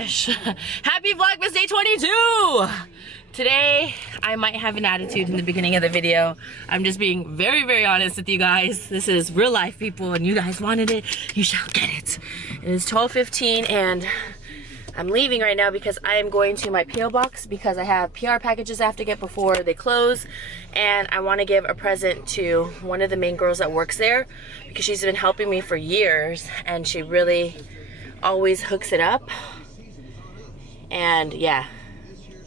gosh. Happy Vlogmas Day 22! Today, I might have an attitude in the beginning of the video. I'm just being very, very honest with you guys. This is real life, people, and you guys wanted it, you shall get it. It is 12:15 and I'm leaving right now because I am going to my PO box because I have PR packages I have to get before they close, and I want to give a present to one of the main girls that works there because she's been helping me for years and she really always hooks it up. And yeah,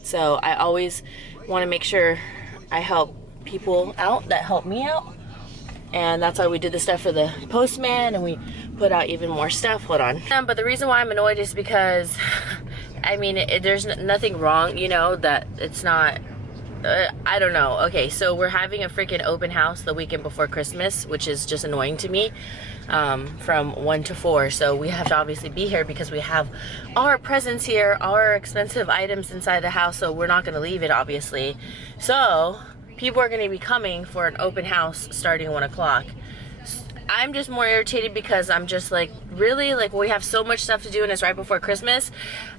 so I always want to make sure I help people out that help me out, and that's why we did the stuff for the postman and we put out even more stuff. Hold on. But the reason why I'm annoyed is because I mean there's nothing wrong, you know, that it's not I don't know. Okay, so we're having a freaking open house the weekend before Christmas, which is just annoying to me, from 1 to 4. So we have to obviously be here because we have our presents here, our expensive items inside the house, so we're not going to leave it, obviously. So people are going to be coming for an open house starting 1 o'clock. I'm just more irritated because I'm just like, really? Like, we have so much stuff to do and it's right before Christmas.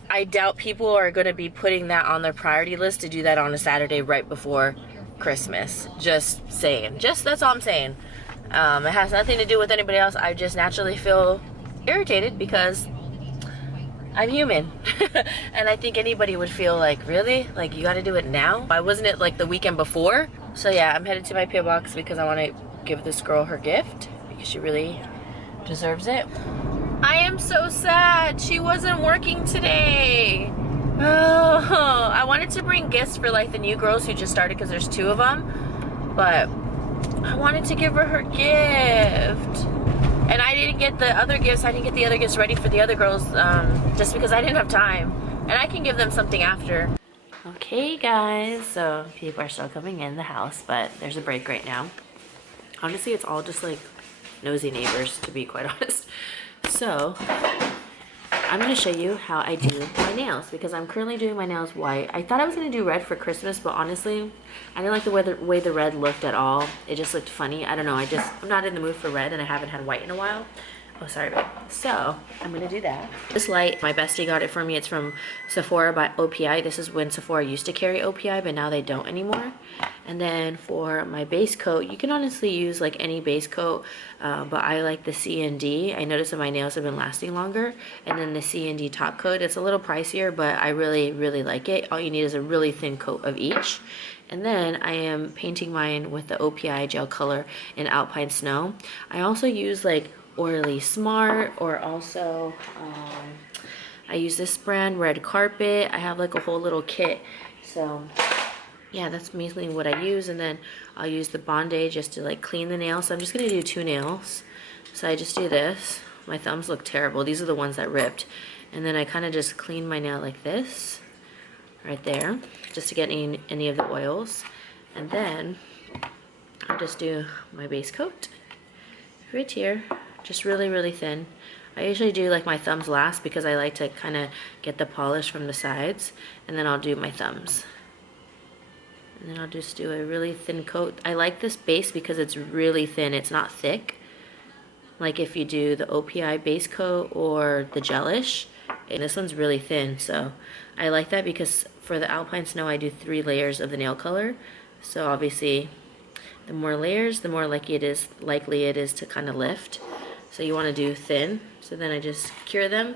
I doubt people are going to be putting that on their priority list to do that on a Saturday right before Christmas. Just saying. That's all I'm saying. It has nothing to do with anybody else. I just naturally feel irritated because I'm human. And I think anybody would feel like, really? Like, you got to do it now? Why wasn't it like the weekend before? So yeah, I'm headed to my PO box because I want to give this girl her gift because she really deserves it. I am so sad she wasn't working today. Oh, I wanted to bring gifts for like the new girls who just started because there's 2 of them, but I wanted to give her gift. And I didn't get the other gifts. I didn't get the other gifts ready for the other girls just because I didn't have time. And I can give them something after. Okay guys, so people are still coming in the house, but there's a break right now. Honestly, it's all just like nosy neighbors, to be quite honest. So I'm going to show you how I do my nails because I'm currently doing my nails white. I thought I was going to do red for Christmas, but honestly, I didn't like the way the red looked at all. It just looked funny. I don't know. I'm not in the mood for red and I haven't had white in a while. Oh, sorry, babe. So I'm going to do that. This light, my bestie got it for me. It's from Sephora by OPI. This is when Sephora used to carry OPI, but now they don't anymore. And then for my base coat, you can honestly use like any base coat, but I like the C&D. I noticed that my nails have been lasting longer. And then the C&D top coat, it's a little pricier, but I really, really like it. All you need is a really thin coat of each. And then I am painting mine with the OPI gel color in Alpine Snow. I also use like Oily Smart, or also I use this brand, Red Carpet. I have like a whole little kit. So yeah, that's mainly what I use. And then I'll use the Bondi just to like clean the nails. So I'm just gonna do 2 nails. So I just do this. My thumbs look terrible. These are the ones that ripped. And then I kind of just clean my nail like this, right there, just to get any of the oils. And then I'll just do my base coat right here, just really, really thin. I usually do like my thumbs last because I like to kind of get the polish from the sides, and then I'll do my thumbs. And then I'll just do a really thin coat. I like this base because it's really thin. It's not thick. Like if you do the OPI base coat or the gelish, and this one's really thin. So I like that because for the Alpine Snow, I do 3 layers of the nail color. So obviously, the more layers, the more likely it is to kind of lift. So you want to do thin. So then I just cure them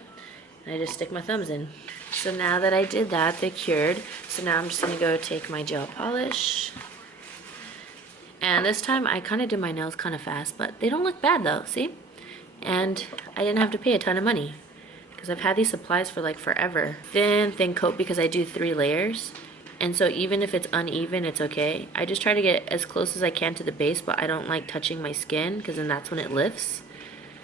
and I just stick my thumbs in. So now that I did that, they cured. So now I'm just going to go take my gel polish. And this time I kind of did my nails kind of fast, but they don't look bad though, see? And I didn't have to pay a ton of money because I've had these supplies for like forever. Thin coat because I do 3 layers. And so even if it's uneven, it's okay. I just try to get as close as I can to the base, but I don't like touching my skin because then that's when it lifts.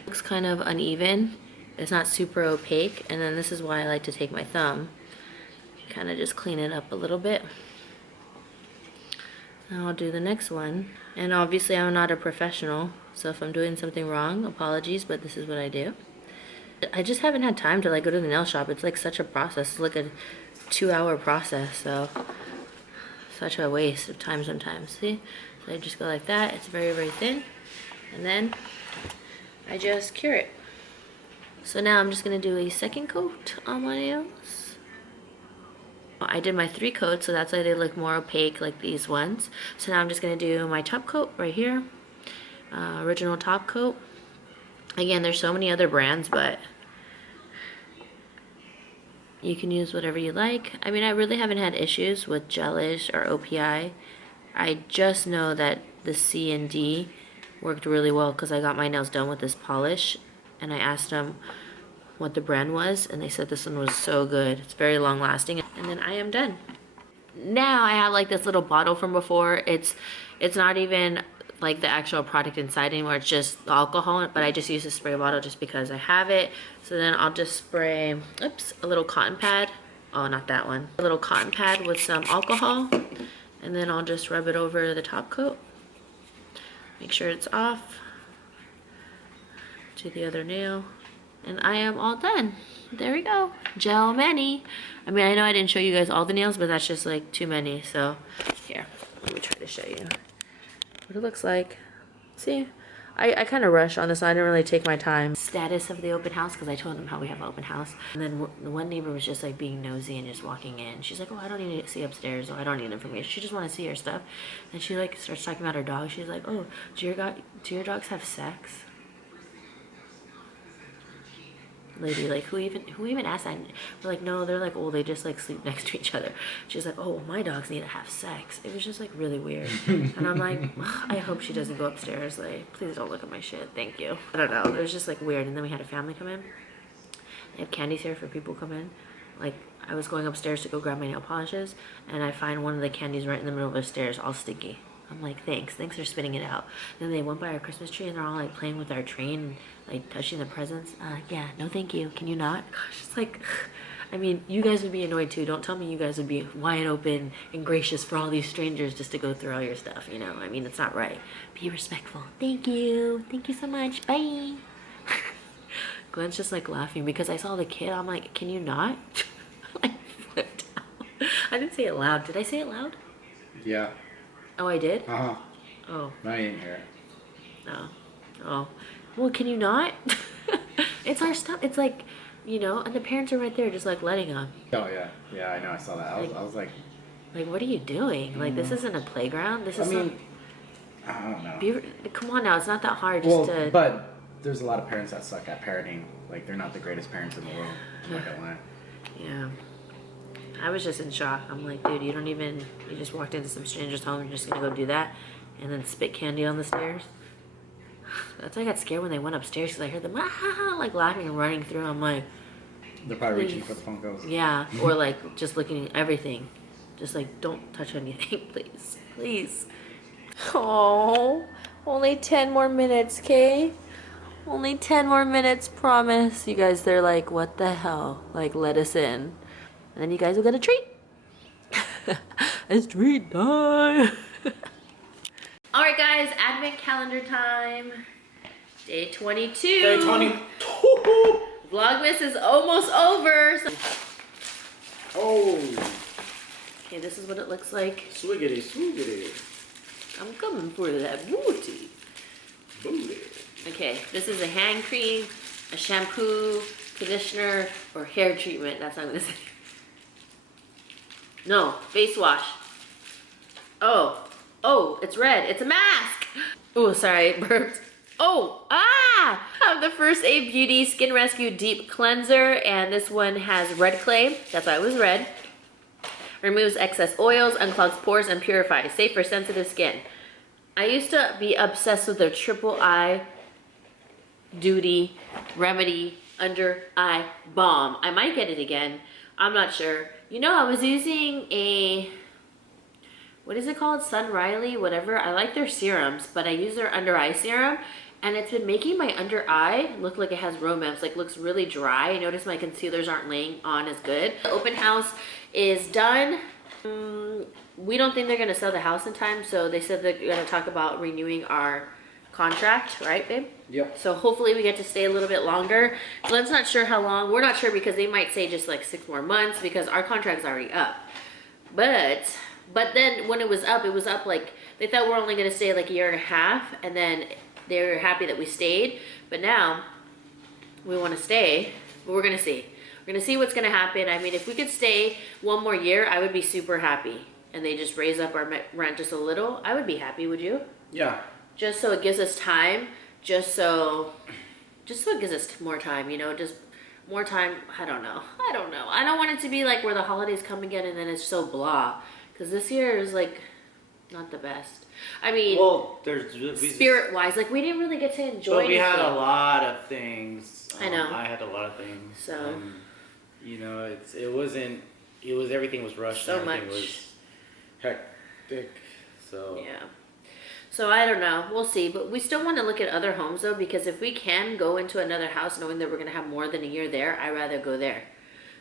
It looks kind of uneven. It's not super opaque. And then this is why I like to take my thumb, kind of just clean it up a little bit. Now I'll do the next one. And obviously I'm not a professional, so if I'm doing something wrong, apologies, but this is what I do. I just haven't had time to like go to the nail shop. It's like such a process. It's like a 2-hour process, so such a waste of time sometimes. See? So I just go like that. It's very, very thin. And then I just cure it. So now I'm just gonna do a second coat on my nails. I did my 3 coats, so that's why they look more opaque like these ones. So now I'm just gonna do my top coat right here. Original top coat. Again, there's so many other brands, but you can use whatever you like. I mean, I really haven't had issues with gelish or OPI. I just know that the C and D worked really well because I got my nails done with this polish, and I asked them what the brand was, and they said this one was so good. It's very long lasting, and then I am done. Now I have like this little bottle from before. It's not even like the actual product inside anymore. It's just the alcohol, but I just use a spray bottle just because I have it. So then I'll just spray, oops, a little cotton pad. Oh, not that one. A little cotton pad with some alcohol, and then I'll just rub it over the top coat. Make sure it's off to the other nail. And I am all done. There we go. Gel mani. I mean, I know I didn't show you guys all the nails, but that's just like too many. So here, let me try to show you what it looks like. See, I kind of rush on this. I didn't really take my time. Status of the open house, because I told them how we have an open house. And then the one neighbor was just like being nosy and just walking in. She's like, oh, I don't need to see upstairs. Or I don't need information. She just want to see her stuff. And she like starts talking about her dog. She's like, oh, do your dogs have sex? Lady, like, who even asked that? We're like, no, they're like old, they just like sleep next to each other. She's like, oh, well, my dogs need to have sex. It was just like really weird. And I'm like, I hope she doesn't go upstairs. Like, please don't look at my shit, thank you. I don't know, it was just like weird. And then we had a family come in. They have candies here for people who come in. Like, I was going upstairs to go grab my nail polishes, and I find one of the candies right in the middle of the stairs, all sticky. I'm like, thanks for spitting it out. Then they went by our Christmas tree and they're all like playing with our tree and like touching the presents. Yeah, no thank you. Can you not? Gosh, it's like, I mean, you guys would be annoyed too. Don't tell me you guys would be wide open and gracious for all these strangers just to go through all your stuff, you know? I mean, it's not right. Be respectful. Thank you. Thank you so much. Bye. Glen's just like laughing because I saw the kid. I'm like, can you not? Like, flipped out. I didn't say it loud. Did I say it loud? Yeah. Oh, I did? Uh-huh. Oh. No, I didn't hear it. No. Oh. Well, can you not? It's our stuff. It's like, you know, and the parents are right there just like letting them. Oh, yeah. Yeah, I know. I saw that. I was like... Like, what are you doing? Like, this isn't a playground. This is I don't know. Come on now. It's not that hard just to... But there's a lot of parents that suck at parenting. Like, they're not the greatest parents in the world. I'm not gonna lie. Yeah. I was just in shock. I'm like, dude, you just walked into some stranger's home and you're just gonna go do that and then spit candy on the stairs? That's why I got scared when they went upstairs because I heard them like laughing and running through. I'm like, they're probably reaching for the Funkos. Yeah, or like just looking at everything. Just like, don't touch anything, please. Please. Oh, only 10 more minutes, okay? Only 10 more minutes, promise. You guys, they're like, what the hell? Like, let us in. And then you guys will get a treat. It's treat time. Alright guys, advent calendar time. Day 22. Day 22. Vlogmas is almost over. Oh. Okay, this is what it looks like. Swiggity, swiggity. I'm coming for that booty. Booty. Okay, this is a hand cream, a shampoo, conditioner, or hair treatment. That's what I'm gonna say. No, face wash. Oh, it's red. It's a mask. Oh, sorry, it burped. I have the First Aid Beauty Skin Rescue Deep Cleanser, and this one has red clay. That's why it was red. Removes excess oils, unclogs pores, and purifies. Safe for sensitive skin. I used to be obsessed with their Triple Eye Duty Remedy Under Eye Balm. I might get it again. I'm not sure. You know, I was using a, what is it called? Sun Riley, whatever. I like their serums, but I use their under eye serum, and it's been making my under eye look like it has romance, like looks really dry. I notice my concealers aren't laying on as good. The open house is done. We don't think they're gonna sell the house in time, so they said they're gonna talk about renewing our contract, right, babe? Yep. So hopefully we get to stay a little bit longer. Glenn's not sure how long. We're not sure because they might say just like 6 more months because our contract's already up. But then when it was up like, they thought we're only gonna stay like 1.5 years, and then they were happy that we stayed. But now we want to stay, but we're gonna see. We're gonna see what's gonna happen. I mean, if we could stay one more year, I would be super happy. And they just raise up our rent just a little, I would be happy. Would you? Yeah. Just so it gives us time. Just so it gives us more time. You know, just more time. I don't know. I don't want it to be like where the holidays come again and then it's so blah. Because this year is like not the best. I mean, well, spirit-wise, like we didn't really get to enjoy. But we had a lot of things. I know. I had a lot of things. So, you know, everything was rushed. So and everything much. was hectic. So yeah. So I don't know. We'll see. But we still want to look at other homes though, because if we can go into another house knowing that we're gonna have more than a year there, I'd rather go there.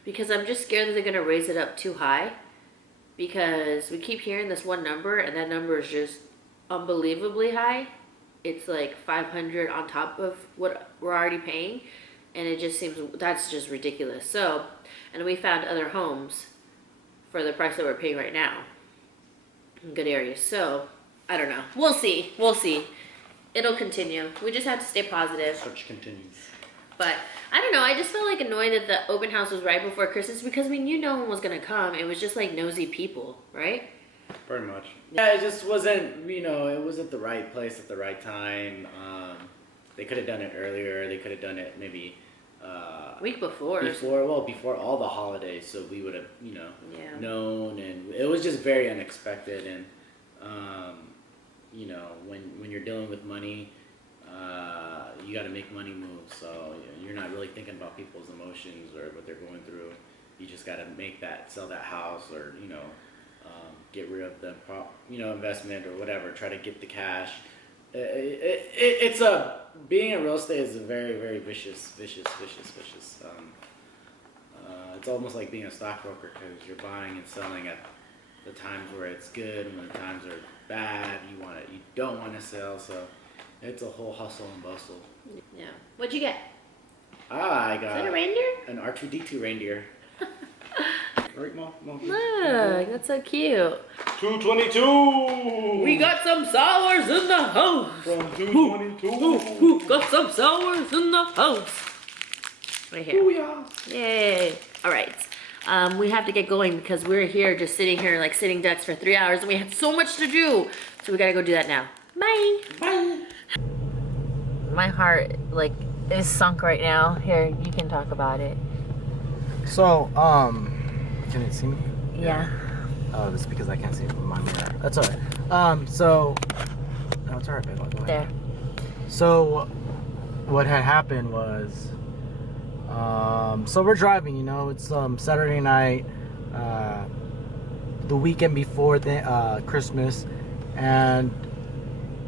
Because I'm just scared that they're gonna raise it up too high. Because we keep hearing this one number, and that number is just unbelievably high. It's like 500 on top of what we're already paying, and it just seems that's just ridiculous. So, and we found other homes for the price that we're paying right now in good areas. So, I don't know. We'll see. We'll see. It'll continue. We just have to stay positive. Search continues. But I don't know. I just felt like annoyed that the open house was right before Christmas because we knew no one was gonna come. It was just like nosy people, right? Pretty much. Yeah, it just wasn't. You know, it wasn't the right place at the right time. They could have done it earlier. They could have done it maybe week before. Before all the holidays, so we would have, you know, known. And it was just very unexpected. And you know, when you're dealing with money. You got to make money move, so you're not really thinking about people's emotions or what they're going through. You just got to sell that house, or you know, get rid of the investment or whatever. Try to get the cash. Being in real estate is a very, very vicious. It's almost like being a stockbroker because you're buying and selling at the times where it's good and when the times are bad. You don't want to sell, so. It's a whole hustle and bustle. Yeah. What'd you get? I got. Is that a reindeer? An R2D2 reindeer. Right, Mom? Look, that's so cute. 222. We got some sours in the house. From 222. Got some sours in the house. Right here. Booyah. Yay. All right. We have to get going because we're here just sitting here like sitting ducks for 3 hours and we had so much to do. So we gotta go do that now. Bye. Bye. My heart like is sunk right now. Here, you can talk about it. So, can it see me? Yeah. Oh, that's because I can't see it from my mirror. That's alright. No, it's alright, babe. I'll go ahead. There. So, what had happened was, so we're driving, you know, it's Saturday night, the weekend before the Christmas, and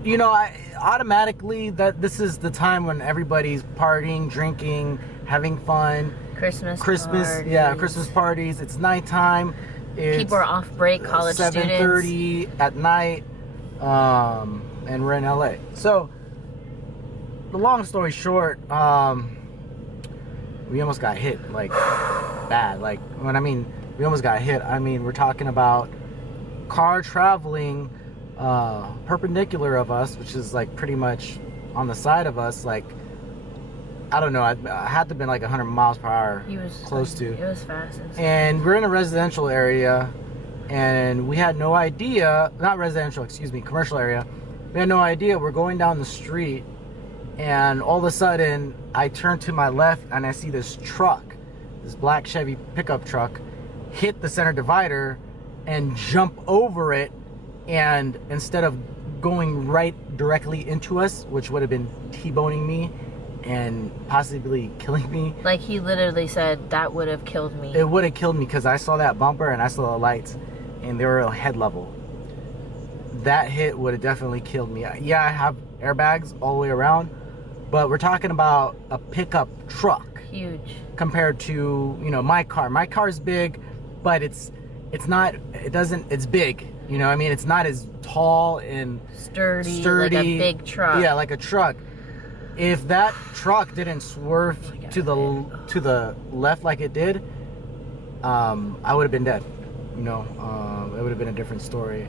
you know, I automatically that this is the time when everybody's partying, drinking, having fun. Christmas parties. Yeah, Christmas parties. It's nighttime. People are off break, college students. 7:30 at night, and we're in LA. So, the long story short, we almost got hit, like, bad. Like, when I mean we almost got hit, I mean we're talking about car traveling perpendicular of us, which is like pretty much on the side of us, like, I don't know, I had to have been like 100 miles per hour. He was close to. It was fast. And we're in a residential area, and we had no idea, not residential, excuse me, commercial area. We had no idea. We're going down the street, and all of a sudden, I turn to my left, and I see this truck, this black Chevy pickup truck, hit the center divider and jump over it, and instead of going right directly into us, which would have been T-boning me and possibly killing me. Like, he literally said that would have killed me. It would have killed me because I saw that bumper and I saw the lights and they were head level. That hit would have definitely killed me. Yeah, I have airbags all the way around, but we're talking about a pickup truck. Huge. Compared to, you know, my car. My car's big, but it's big. You know what I mean? It's not as tall and sturdy like a big truck. Yeah, like a truck. If that truck didn't swerve to the left like it did, I would have been dead. You know, it would have been a different story.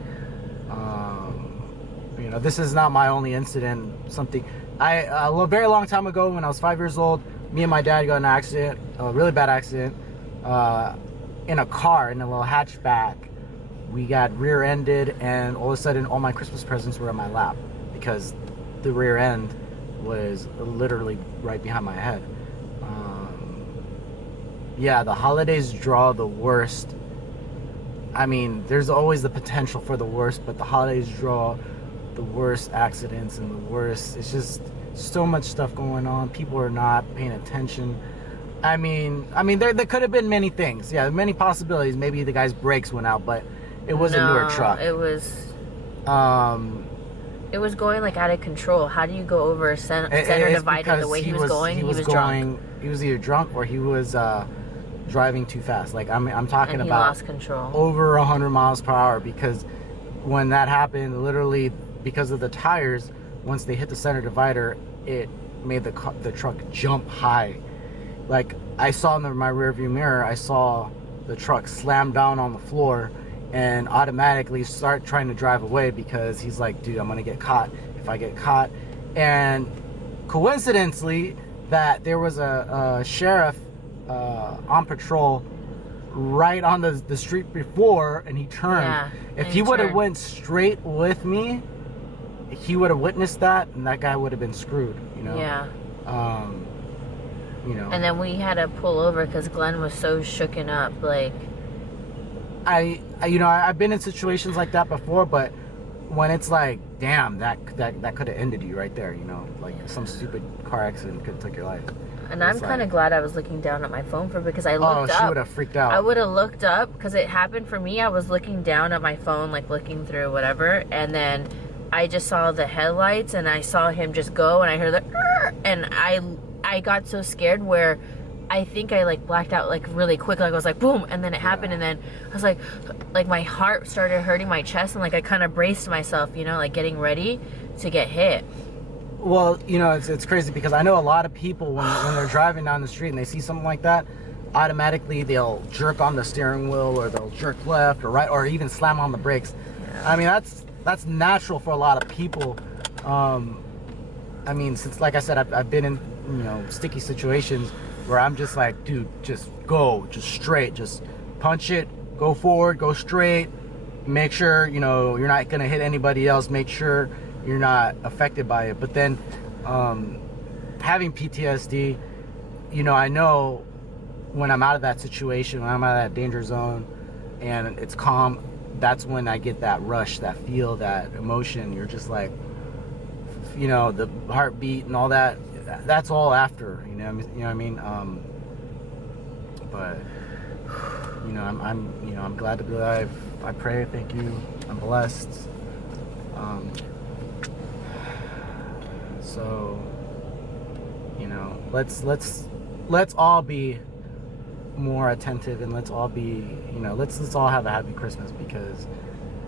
You know, this is not my only incident. Something a very long time ago, when I was 5 years old, me and my dad got in an accident, a really bad accident, in a car, in a little hatchback. We got rear-ended, and all of a sudden all my Christmas presents were in my lap because the rear end was literally right behind my head. Yeah, the holidays draw the worst. I mean, there's always the potential for the worst, but the holidays draw the worst accidents and the worst. It's just so much stuff going on. People are not paying attention. I mean, there could have been many things. Yeah, many possibilities. Maybe the guy's brakes went out, but it was a newer truck. It was going like out of control. How do you go over a center divider the way he was going? He was drunk. He was either drunk or he was driving too fast. Like I'm talking and he about lost control. Over 100 miles per hour, because when that happened, literally because of the tires, once they hit the center divider, it made the truck jump high. Like I saw in my rear view mirror, I saw the truck slam down on the floor and automatically start trying to drive away because he's like, dude, I'm gonna get caught if I get caught. And coincidentally, that there was a sheriff on patrol right on the street before, and he turned. Yeah, if he would have went straight with me, he would have witnessed that, and that guy would have been screwed, you know? Yeah. You know. And then we had to pull over because Glen was so shooken up, like. You know, I've been in situations like that before, but when it's like, damn, that could have ended you right there, you know, like some stupid car accident could have took your life. And I'm kind of glad I was looking down at my phone because I looked up. Oh, she would have freaked out. I would have looked up because it happened for me. I was looking down at my phone, like looking through whatever, and then I just saw the headlights and I saw him just go, and I heard the and I got so scared where I think I like blacked out like really quick. Like I was like boom, and then it happened, and then I was like my heart started hurting my chest, and like I kind of braced myself, you know, like getting ready to get hit. Well, you know, it's crazy because I know a lot of people when they're driving down the street and they see something like that, automatically they'll jerk on the steering wheel, or they'll jerk left or right, or even slam on the brakes. Yeah. I mean, that's natural for a lot of people. I mean, since, like I said, I've been in, you know, sticky situations where I'm just like, dude, just go, just straight, just punch it, go forward, go straight, make sure, you know, you're not gonna hit anybody else, make sure you're not affected by it. But then having PTSD, you know, I know when I'm out of that situation, when I'm out of that danger zone and it's calm, that's when I get that rush, that feel, that emotion. You're just like, you know, the heartbeat and all that, that's all after, you know what I mean? But you know, I'm glad to be alive. I pray, thank you, I'm blessed. So, you know, let's all be more attentive, and let's all be, you know, let's all have a happy Christmas, because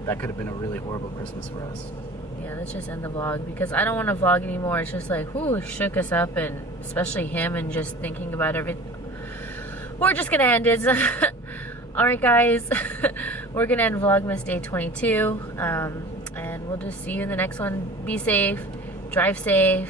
that could have been a really horrible Christmas for us. Yeah, let's just end the vlog because I don't want to vlog anymore. It's just like, whoo, shook us up, and especially him, and just thinking about everything. We're just gonna end it. Alright guys, we're gonna end Vlogmas day 22, and we'll just see you in the next one. Be safe, drive safe,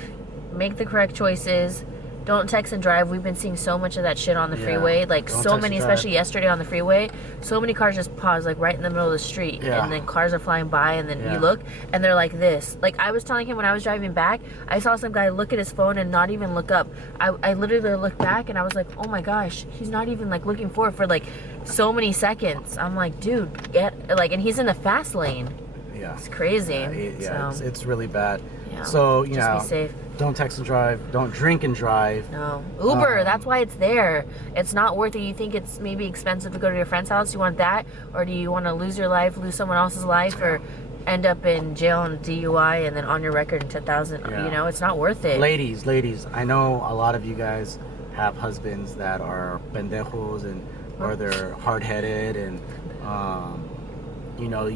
make the correct choices, don't text and drive. We've been seeing so much of that shit on the freeway, like so many, especially yesterday on the freeway, so many cars just pause like right in the middle of the street, and then cars are flying by, and then you look and they're like this. Like I was telling him when I was driving back, I saw some guy look at his phone and not even look up. I literally looked back and I was like, oh my gosh, he's not even like looking forward for like so many seconds. I'm like, dude, get like, and he's in the fast lane. Yeah, it's crazy. So, it's really bad. Yeah. So you know, be safe. Don't text and drive. Don't drink and drive. No. Uber, that's why it's there. It's not worth it. You think it's maybe expensive to go to your friend's house? You want that? Or do you want to lose your life, lose someone else's life, or end up in jail on DUI and then on your record in 10,000? You know, it's not worth it. Ladies, I know a lot of you guys have husbands that are pendejos, and or they're hard-headed, and you know,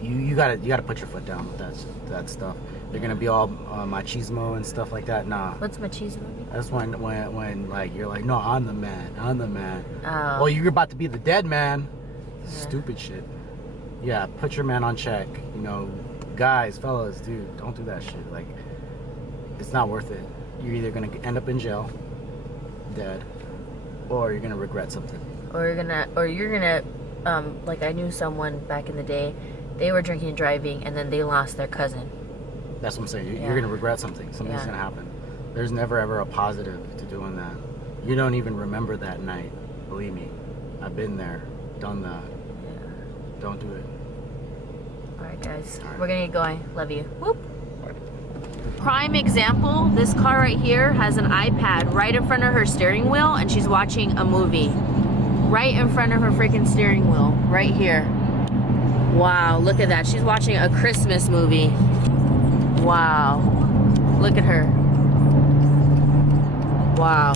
you gotta put your foot down with that stuff. They're gonna be all machismo and stuff like that. Nah. What's machismo? That's when like you're like, no, I'm the man. Oh. Well, you're about to be the dead man. Stupid shit. Yeah, put your man on check. You know, guys, fellas, dude, don't do that shit. Like, it's not worth it. you're either gonna end up in jail, dead, or you're gonna regret something. Or you're gonna, like I knew someone back in the day, they were drinking and driving, and then they lost their cousin. That's what I'm saying. You're gonna regret something. Something's gonna happen. There's never ever a positive to doing that. You don't even remember that night. Believe me, I've been there, done that. Yeah. Don't do it. All right, guys, we're gonna get going. Love you. Whoop. Prime example, this car right here has an iPad right in front of her steering wheel, and she's watching a movie right in front of her freaking steering wheel, right here. Wow, look at that. She's watching a Christmas movie. Wow, look at her. Wow.